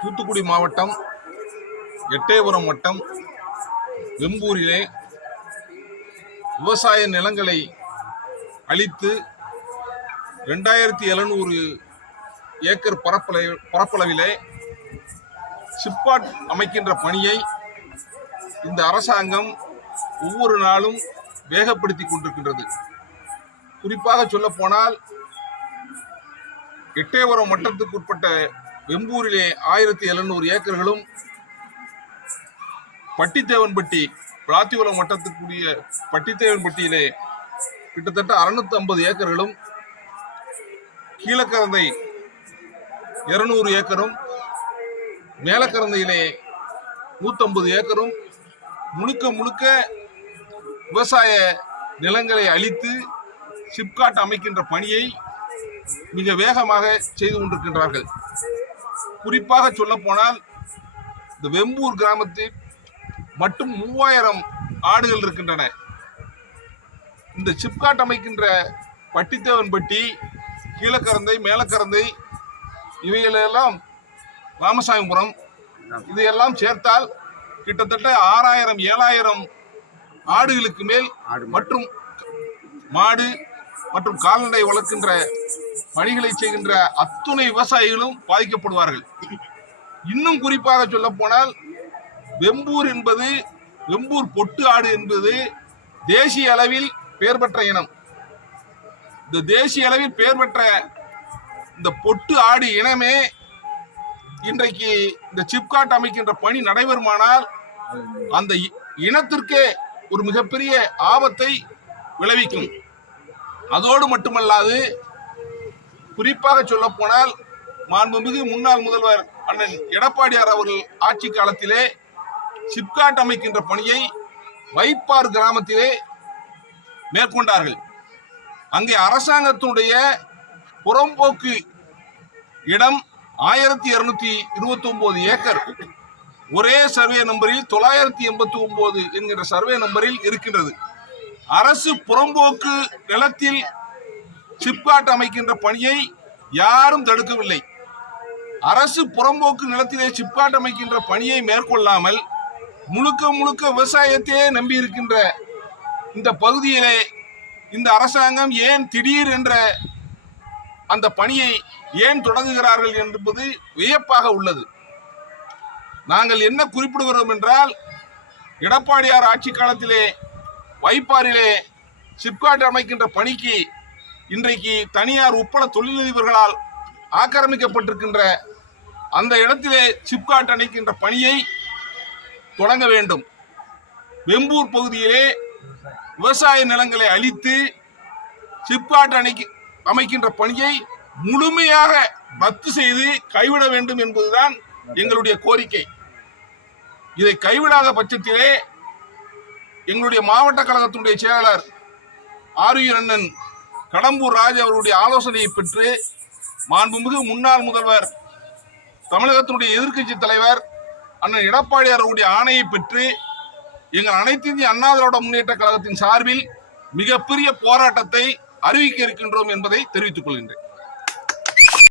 தூத்துக்குடி மாவட்டம் எட்டயபுரம் வட்டம் வெம்பூரிலே விவசாய நிலங்களை அழித்து ரெண்டாயிரத்தி எழுநூறு ஏக்கர் பரப்பள பரப்பளவிலே சிப்பாட் அமைக்கின்ற பணியை இந்த அரசாங்கம் ஒவ்வொரு நாளும் வேகப்படுத்தி கொண்டிருக்கின்றது. குறிப்பாக சொல்லப்போனால் எட்டயபுரம் வட்டத்துக்குட்பட்ட வெம்பூரிலே ஆயிரத்தி எழுநூறு ஏக்கர்களும் பட்டித்தேவன்பட்டி பிளாத்திகுளம் வட்டத்துக்குரிய பட்டித்தேவன்பட்டியிலே கிட்டத்தட்ட அறுநூத்தி ஐம்பது ஏக்கர்களும் கீழக்கரந்தை இருநூறு ஏக்கரும் மேலக்கரந்தையிலே நூற்றம்பது ஏக்கரும் முழுக்க முழுக்க விவசாய நிலங்களை அழித்து சிப்காட் அமைக்கின்ற பணியை மிக வேகமாக செய்து கொண்டிருக்கின்றார்கள். குறிப்பாக சொல்ல போனால் இந்த வெம்பூர் கிராமத்தில் மட்டும் மூவாயிரம் ஆடுகள் இருக்கின்றன. இந்த சிப்காட் அமைக்கின்ற பட்டித்தேவன்பட்டி கீழக்கரந்தை மேலக்கரந்தை இவைகளெல்லாம் ராமசாமிபுரம். இதையெல்லாம் சேர்த்தால் கிட்டத்தட்ட ஆறாயிரம் ஏழாயிரம் ஆடுகளுக்கு மேல் மற்றும் மாடு மற்றும் கால்நடை வளர்க்கின்ற பணிகளை செய்கின்ற அத்துணை விவசாயிகளும் பாதிக்கப்படுவார்கள். இன்னும் குறிப்பாக சொல்ல போனால் வெம்பூர் என்பது வெம்பூர் பொட்டு ஆடு என்பது தேசிய அளவில் பெயர் பெற்ற இனம். இந்த தேசிய அளவில் பெயர் பெற்ற இந்த பொட்டு ஆடு இனமே இன்றைக்கு இந்த சிப்காட் அமைக்கின்ற பணி நடைபெறுமானால் அந்த இ- இனத்திற்கே ஒரு மிகப்பெரிய ஆபத்தை விளைவிக்கும். அதோடு மட்டுமல்லாது குறிப்பாக சொல்ல போனால் மாண்புமிகு முன்னாள் முதல்வர் அண்ணன் எடப்பாடியார் அவர்கள் ஆட்சி காலத்திலே சிப்காட் அமைக்கின்ற பணியை வைப்பார் கிராமத்திலே மேற்கொண்டார்கள். அங்கே அரசாங்கத்தினுடைய புறம்போக்கு இடம் ஆயிரத்தி இருநூத்தி இருபத்தி ஒன்பது ஏக்கர். ஒரே சர்வே நம்பரில் தொள்ளாயிரத்தி எண்பத்தி ஒன்பது என்கிற சர்வே நம்பரில் இருக்கின்றது. அரசு புறம்போக்கு நிலத்தில் சிப்காட் அமைக்கின்ற பணியை யாரும் தடுக்கவில்லை. அரசு புறம்போக்கு நிலத்திலே சிப்பாட்டமைக்கின்ற பணியை மேற்கொள்ளாமல் முழுக்க முழுக்க விவசாயத்தையே நம்பி இருக்கின்ற இந்த பகுதியிலே இந்த அரசாங்கம் ஏன் திடீர் என்ற அந்த பணியை ஏன் தொடங்குகிறார்கள் என்பது வியப்பாக உள்ளது. நாங்கள் என்ன குறிப்பிடுகிறோம் என்றால் எடப்பாடியார் ஆட்சி காலத்திலே வைப்பாரிலே சிப்காட் அமைக்கின்ற பணிக்கு இன்றைக்கு தனியார் உப்பள தொழிலதிபர்களால் ஆக்கிரமிக்கப்பட்டிருக்கின்ற அந்த இடத்திலே சிப்காட் அணைக்கின்ற பணியை தொடங்க வேண்டும். வெம்பூர் பகுதியிலே விவசாய நிலங்களை அழித்து சிப்காட் அணைக்கு அமைக்கின்ற பணியை முழுமையாக ரத்து செய்து கைவிட வேண்டும் என்பதுதான் எங்களுடைய கோரிக்கை. இதை கைவிடாத பட்சத்திலே எங்களுடைய மாவட்ட கழகத்தினுடைய செயலாளர் ஆரியர் அண்ணன் கடம்பூர் ராஜ் அவருடைய ஆலோசனையை பெற்று மாண்புமிகு முன்னாள் முதல்வர் தமிழகத்தினுடைய எதிர்க்கட்சி தலைவர் அண்ணன் எடப்பாடியார் அவருடைய ஆணையை பெற்று எங்கள் அனைத்து இந்திய அண்ணா திராவிட முன்னேற்ற கழகத்தின் சார்பில் மிகப்பெரிய போராட்டத்தை அறிவிக்க இருக்கின்றோம் என்பதை தெரிவித்துக் கொள்கின்றேன்.